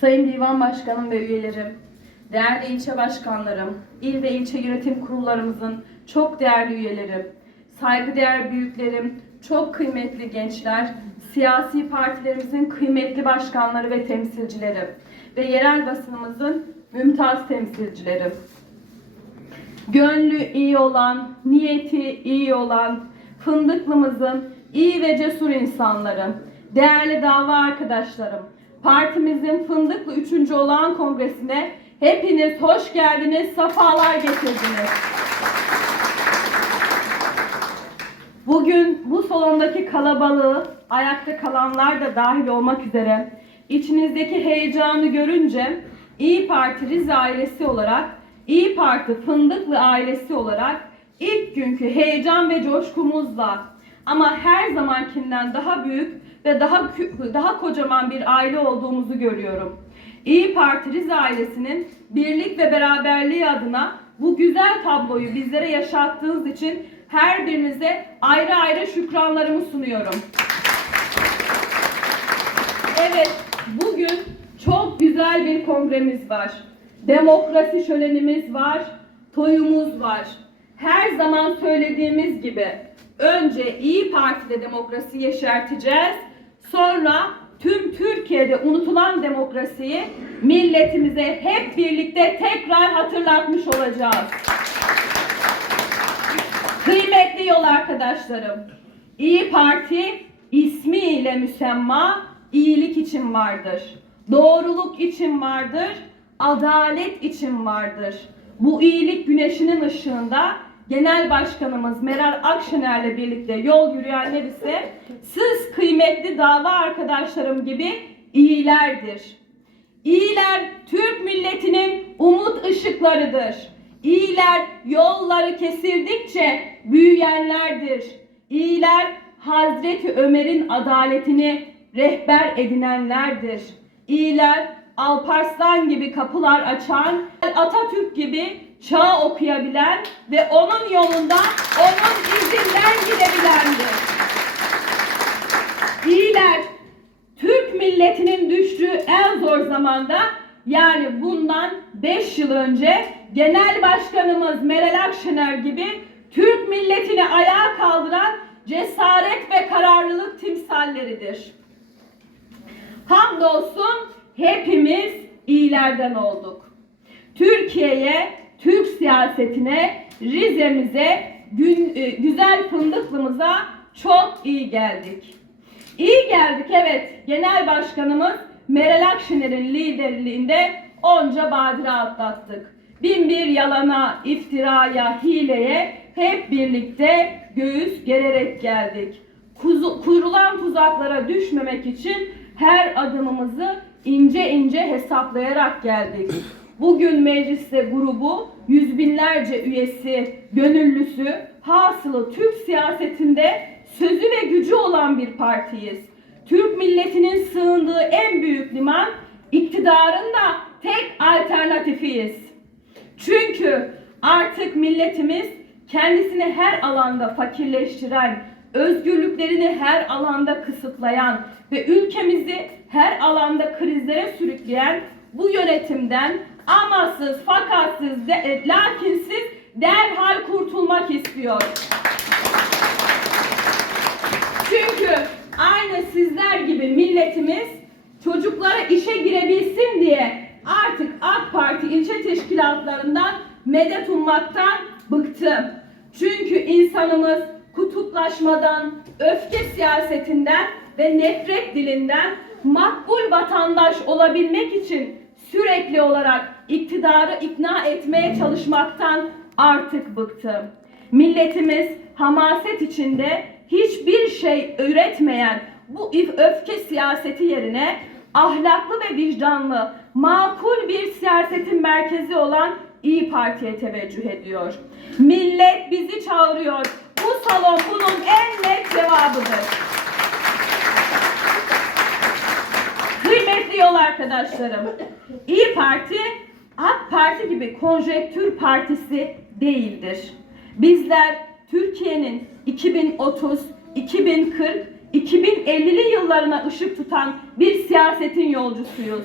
Sayın Divan Başkanım ve üyelerim, değerli ilçe başkanlarım, il ve ilçe yönetim kurullarımızın çok değerli üyeleri, saygıdeğer büyüklerim, çok kıymetli gençler, siyasi partilerimizin kıymetli başkanları ve temsilcileri ve yerel basınımızın mümtaz temsilcileri. Gönlü iyi olan, niyeti iyi olan, fındıklımızın iyi ve cesur insanları, değerli dava arkadaşlarım, partimizin Fındıklı 3. olağan kongresine hepiniz hoş geldiniz, safalar getirdiniz. Bugün bu salondaki kalabalığı, ayakta kalanlar da dahil olmak üzere içinizdeki heyecanı görünce İyi Parti Rize ailesi olarak, İyi Parti Fındıklı ailesi olarak ilk günkü heyecan ve coşkumuzla ama her zamankinden daha büyük ve daha daha kocaman bir aile olduğumuzu görüyorum. İyi Parti Rize ailesinin birlik ve beraberliği adına bu güzel tabloyu bizlere yaşattığınız için her birinize ayrı ayrı şükranlarımı sunuyorum. Evet, bugün çok güzel bir kongremiz var. Demokrasi şölenimiz var, toyumuz var. Her zaman söylediğimiz gibi önce İyi Parti'de demokrasi yeşerteceğiz. Sonra tüm Türkiye'de unutulan demokrasiyi milletimize hep birlikte tekrar hatırlatmış olacağız. Kıymetli yol arkadaşlarım, İyi Parti ismiyle müsemma iyilik için vardır. Doğruluk için vardır, adalet için vardır. Bu iyilik güneşinin ışığında Genel Başkanımız Meral Akşener'le birlikte yol yürüyenler ise siz kıymetli dava arkadaşlarım gibi iyilerdir. İyiler Türk milletinin umut ışıklarıdır. İyiler yolları kesildikçe büyüyenlerdir. İyiler Hazreti Ömer'in adaletini rehber edinenlerdir. İyiler Alparslan gibi kapılar açan, Atatürk gibi çağ okuyabilen ve onun yolunda onun izinden gidebilendir. İyiler Türk milletinin düştüğü en zor zamanda yani bundan 5 yıl önce Genel Başkanımız Meral Akşener gibi Türk milletini ayağa kaldıran cesaret ve kararlılık timsalleridir. Hamdolsun hepimiz iyilerden olduk. Türkiye'ye, Türk siyasetine, Rize'mize, e, güzel fındıklımıza çok iyi geldik. İyi geldik evet. Genel Başkanımız Meral Akşener'in liderliğinde onca badire atlattık. Bin bir yalana, iftiraya, hileye hep birlikte göğüs gererek geldik. Kuzu, kuyrulan tuzaklara düşmemek için her adımımızı ince ince hesaplayarak geldik. Bugün mecliste grubu yüz binlerce üyesi, gönüllüsü, hasılı Türk siyasetinde sözü ve gücü olan bir partiyiz. Türk milletinin sığındığı en büyük liman iktidarın da tek alternatifiyiz. Çünkü artık milletimiz kendisini her alanda fakirleştiren, özgürlüklerini her alanda kısıtlayan ve ülkemizi her alanda krizlere sürükleyen bu yönetimden amasız, fakatsız, de, e, lakinsiz derhal kurtulmak istiyor. Çünkü aynı sizler gibi milletimiz çocuklara işe girebilsin diye artık AK Parti ilçe teşkilatlarından medet ummaktan bıktı. Çünkü insanımız kutuplaşmadan, öfke siyasetinden ve nefret dilinden makbul vatandaş olabilmek için sürekli olarak iktidarı ikna etmeye çalışmaktan artık bıktı. Milletimiz hamaset içinde hiçbir şey üretmeyen bu öfke siyaseti yerine ahlaklı ve vicdanlı, makul bir siyasetin merkezi olan İyi Parti'ye teveccüh ediyor. Millet bizi çağırıyor. Bu salon bunun en net cevabıdır. Kıymetli yol arkadaşlarım, İyi Parti AK Parti gibi konjektür partisi değildir. Bizler Türkiye'nin 2030, 2040, 2050'li yıllarına ışık tutan bir siyasetin yolcusuyuz.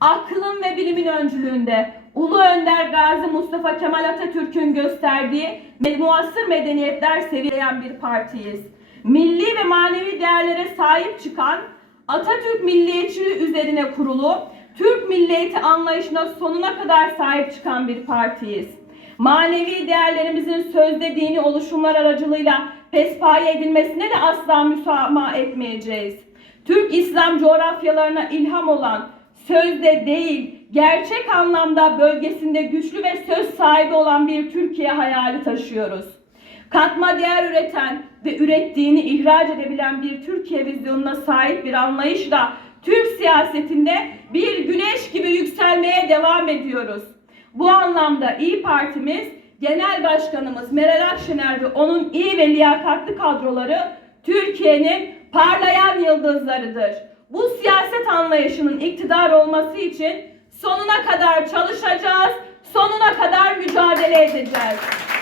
aklın ve bilimin öncülüğünde Ulu Önder Gazi Mustafa Kemal Atatürk'ün gösterdiği muasır medeniyetler seviyen bir partiyiz. Milli ve manevi değerlere sahip çıkan Atatürk milliyetçiliği üzerine kurulu Türk milliyeti anlayışına sonuna kadar sahip çıkan bir partiyiz. Manevi değerlerimizin sözde dini oluşumlar aracılığıyla pespaye edilmesine de asla müsamaha etmeyeceğiz. Türk İslam coğrafyalarına ilham olan, sözde değil, gerçek anlamda bölgesinde güçlü ve söz sahibi olan bir Türkiye hayali taşıyoruz. Katma değer üreten ve ürettiğini ihraç edebilen bir Türkiye vizyonuna sahip bir anlayışla Türk siyasetinde bir güneş gibi yükselmeye devam ediyoruz. Bu anlamda İyi Partimiz Genel Başkanımız Meral Akşener ve onun iyi ve liyakatli kadroları Türkiye'nin parlayan yıldızlarıdır. Bu siyaset anlayışının iktidar olması için sonuna kadar çalışacağız, sonuna kadar mücadele edeceğiz.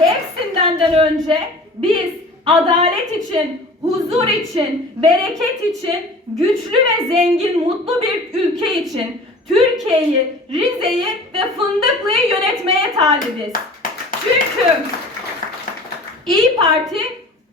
Hepsinden de önce biz adalet için, huzur için, bereket için, güçlü ve zengin, mutlu bir ülke için Türkiye'yi, Rize'yi ve Fındıklı'yı yönetmeye talibiz. Çünkü İyi Parti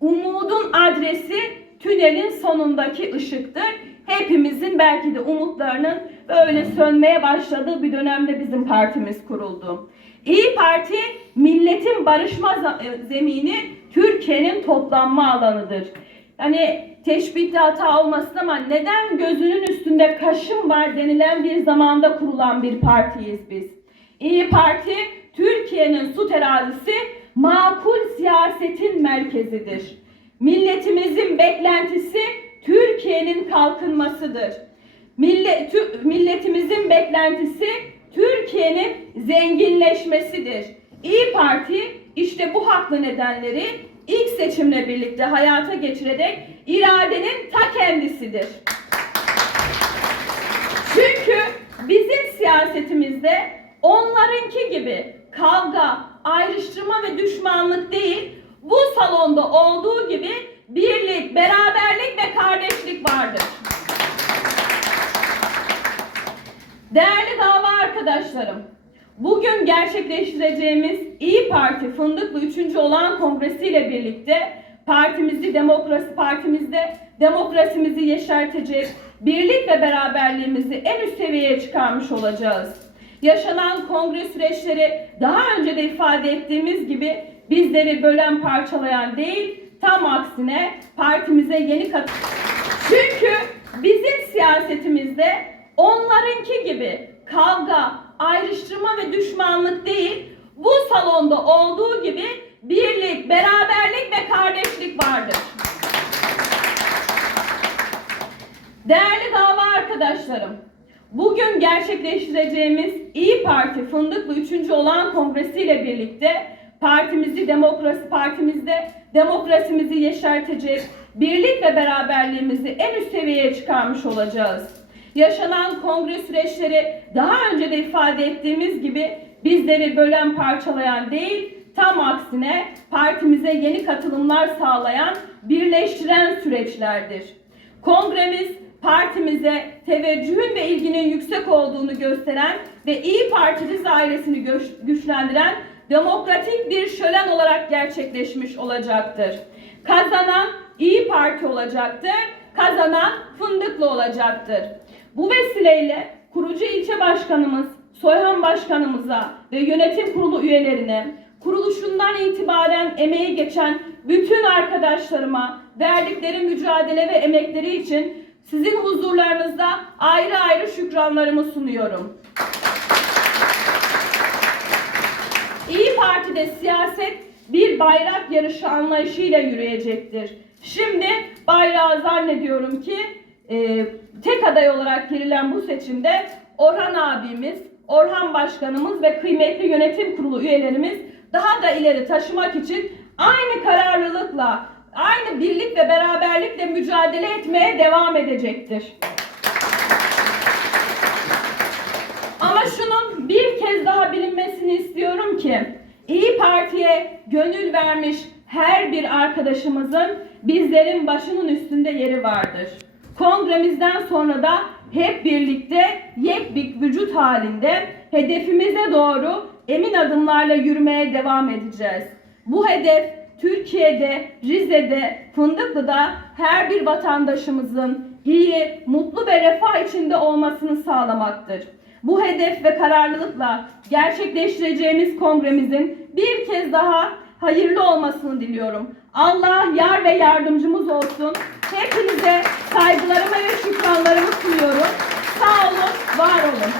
umudun adresi tünelin sonundaki ışıktır. Hepimizin belki de umutlarının böyle sönmeye başladığı bir dönemde bizim partimiz kuruldu. İyi Parti milletin barışma e, zemini Türkiye'nin toplanma alanıdır. Hani teşbihte hata olmasın ama neden gözünün üstünde kaşın var denilen bir zamanda kurulan bir partiyiz biz. İyi Parti Türkiye'nin su terazisi makul siyasetin merkezidir. Milletimizin beklentisi Türkiye'nin kalkınmasıdır. Millet, milletimizin beklentisi Türkiye'nin zenginleşmesidir. İyi Parti işte bu haklı nedenleri ilk seçimle birlikte hayata geçirerek iradenin ta kendisidir. Çünkü bizim siyasetimizde onlarınki gibi kavga, ayrıştırma ve düşmanlık değil, bu salonda olduğu gibi birlik, beraberlik ve kardeşlik vardır. Değerli dava arkadaşlarım, bugün gerçekleştireceğimiz İyi Parti Fındıklı 3. olan kongresiyle birlikte partimizi demokrasi partimizde demokrasimizi yeşertecek, birlik ve beraberliğimizi en üst seviyeye çıkarmış olacağız. Yaşanan kongre süreçleri daha önce de ifade ettiğimiz gibi bizleri bölen parçalayan değil, tam aksine partimize yeni kat çünkü bizim siyasetimizde onlarınki gibi kavga, ayrıştırma ve düşmanlık değil, bu salonda olduğu gibi birlik, beraberlik ve kardeşlik vardır. Değerli dava arkadaşlarım, bugün gerçekleştireceğimiz İyi Parti Fındıklı 3. olan kongresiyle birlikte partimizi demokrasi partimizde demokrasimizi yeşertecek, birlik ve beraberliğimizi en üst seviyeye çıkarmış olacağız. Yaşanan kongre süreçleri daha önce de ifade ettiğimiz gibi bizleri bölen parçalayan değil, tam aksine partimize yeni katılımlar sağlayan, birleştiren süreçlerdir. Kongremiz partimize teveccühün ve ilginin yüksek olduğunu gösteren ve İyi Parti Rize ailesini göç- güçlendiren demokratik bir şölen olarak gerçekleşmiş olacaktır. Kazanan İyi Parti olacaktır, kazanan Fındıklı olacaktır. Bu vesileyle kurucu ilçe başkanımız Soyhan Başkanımıza ve yönetim kurulu üyelerine kuruluşundan itibaren emeği geçen bütün arkadaşlarıma verdikleri mücadele ve emekleri için sizin huzurlarınızda ayrı ayrı şükranlarımı sunuyorum. İyi Parti'de siyaset bir bayrak yarışı anlayışıyla yürüyecektir. Şimdi bayrağı zannediyorum ki e, tek aday olarak girilen bu seçimde Orhan abimiz, Orhan Başkanımız ve kıymetli yönetim kurulu üyelerimiz daha da ileri taşımak için aynı kararlılıkla, aynı birlik ve beraberlikle mücadele etmeye devam edecektir. Ama şunun bir kez daha bilinmesini istiyorum ki İyi Parti'ye gönül vermiş her bir arkadaşımızın bizlerin başının üstünde yeri vardır. Kongremizden sonra da hep birlikte yekbik vücut halinde hedefimize doğru emin adımlarla yürümeye devam edeceğiz. Bu hedef Türkiye'de, Rize'de, Fındıklı'da her bir vatandaşımızın iyi, mutlu ve refah içinde olmasını sağlamaktır. Bu hedef ve kararlılıkla gerçekleştireceğimiz kongremizin bir kez daha hayırlı olmasını diliyorum. Allah yar ve yardımcımız olsun. Hepinize saygılarımı ve şükranlarımı sunuyorum. Sağ olun, var olun.